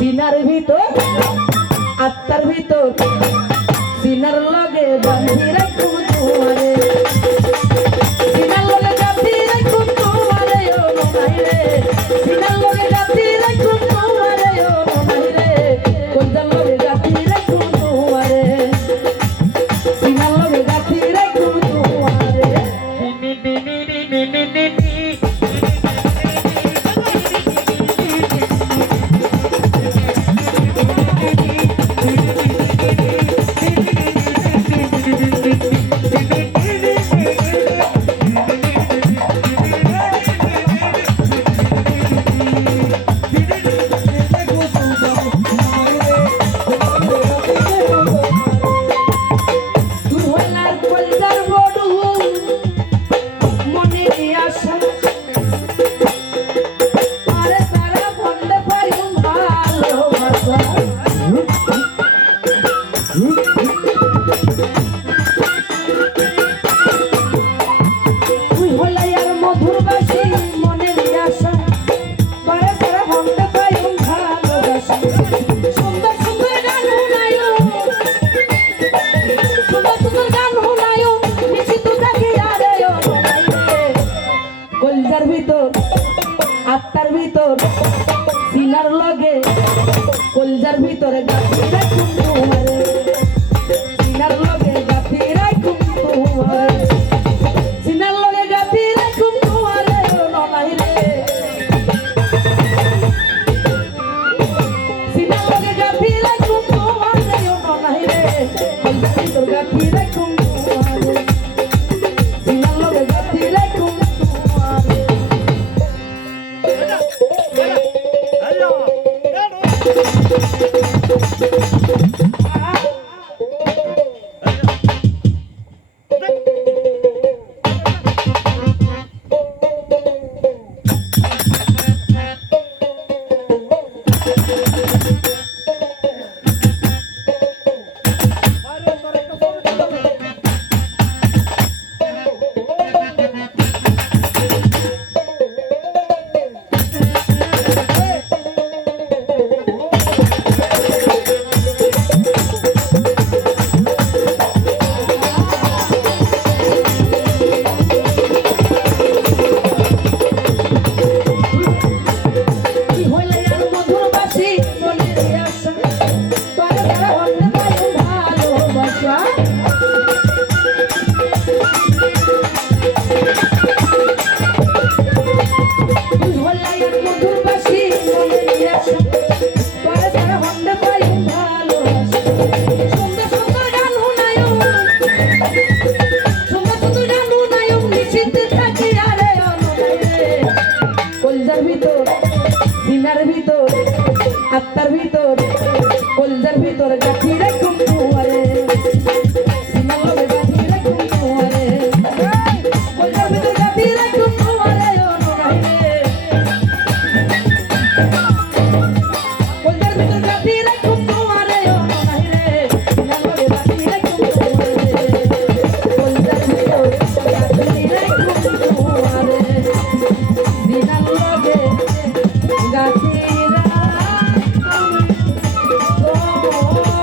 সিনার ভিতর আত্মার ভিতর সিনার লগে বান্ধি রাখুম তোমারে সিনার লগে গাঁথি রাখুম তোমারে ও মনাই রে সিনার লগে গাঁথি রাখুম তোমারে ও মনাই রে কলজার লগে গাঁথি রাখুম তোমারে সিনার লগে গাঁথি রাখুম তোমারে আত্মার ভিতর সিনার লগে কলজার ভিতরে গাঁথি রাখুম তোমারে সিনার লগে গাঁথি রাখুম তোমারে সিনার লগে গাঁথি রাখুম তোমারে ও ননাই রে সিনার লগে গাঁথি রাখুম তোমারে ও ননাই রে কলজার ভিতর গাঁথি রাখুম তোমারে সিনার লগে গাঁথি রাখুম তোমারে কলজার ভিতর সিনার ভিতর আত্মার ভিতর কলজার ভিতর গাঁথি রাখুম তোমারে সিনার লগে গাঁথি রাখুম তোমারে কলজার ভিতর গাঁথি রাখুম তোমারে ও ননাই রে কলজার ভিতর গাঁথি রাখুম তোমারে ও ননাই রে সিনার লগে গাঁথি রাখুম তোমারে কলজার ভিতর গাঁথি রাখুম তোমারে সিনার লগে গাঁথি রাখুম তোমারে